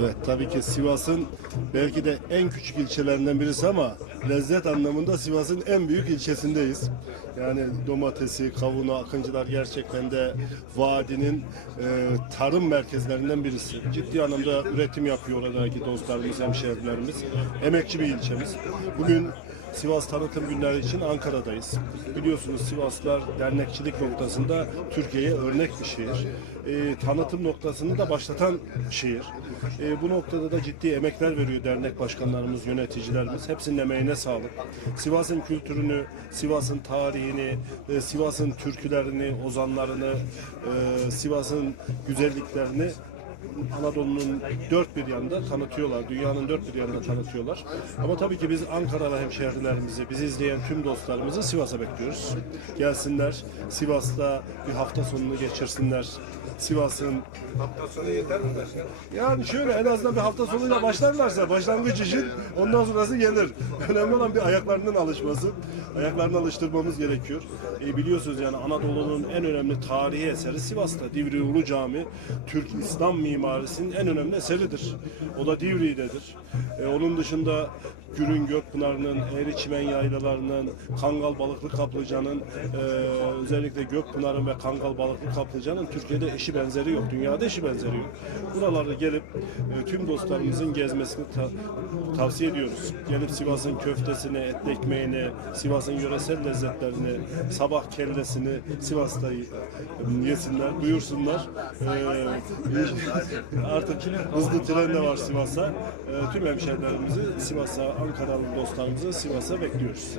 Evet tabii ki Sivas'ın belki de en küçük ilçelerinden birisi ama lezzet anlamında Sivas'ın en büyük ilçesindeyiz. Yani domatesi, kavunu, akıncılar gerçekten de vadinin e, tarım merkezlerinden birisi. Ciddi anlamda üretim yapıyor oradaki dostlarımız, hemşehrilerimiz. Emekçi bir ilçemiz. Bugün Sivas Tanıtım Günleri için Ankara'dayız. Biliyorsunuz Sivaslar dernekçilik noktasında Türkiye'ye örnek bir şehir. E, tanıtım noktasını da başlatan şehir. E, bu noktada da ciddi emekler veriyor dernek başkanlarımız, yöneticilerimiz. Hepsinin emeğine sağlık. Sivas'ın kültürünü, Sivas'ın tarihini, e, Sivas'ın türkülerini, ozanlarını, e, Sivas'ın güzelliklerini Anadolu'nun dört bir yanında tanıtıyorlar. Dünyanın dört bir yanında tanıtıyorlar. Ama tabii ki biz Ankaralı hemşehrilerimizi, bizi izleyen tüm dostlarımızı Sivas'a bekliyoruz. Gelsinler, Sivas'ta bir hafta sonunu geçirsinler. Sivas'ın Hafta sonu yeter mi başkan? yani şöyle en azından bir hafta sonuyla başlarlarsa başlangıç için ondan sonrası gelir. Önemli olan bir ayaklarının alışması. Ayaklarını alıştırmamız gerekiyor. E, biliyorsunuz yani Anadolu'nun en önemli tarihi eseri Sivas'ta. Divri Ulu Cami, Türk İslam mimarisinin en önemli eseridir. O da Divri'dedir. E, onun dışında Gürün Gökpınar'ın, Eğri Çimen Yaylalarının, Kangal Balıklı Kaplıca'nın, e, özellikle Gökpınar'ın ve Kangal Balıklı Kaplıca'nın Türkiye'de eşi benzeri yok. Dünyada eşi benzeri yok. Buralarda gelip e, tüm dostlarımızın gezmesini ta- tavsiye ediyoruz. Gelip Sivas'ın köftesini, etli ekmeğini, Sivas'ın yöresel lezzetlerini, sabah kellesini Sivas'ta y- yesinler, buyursunlar. E, artık hızlı tren de var Sivas'a. E, tüm hemşehrilerimizi Sivas'a, Ankaralı dostlarımızı Sivas'a bekliyoruz.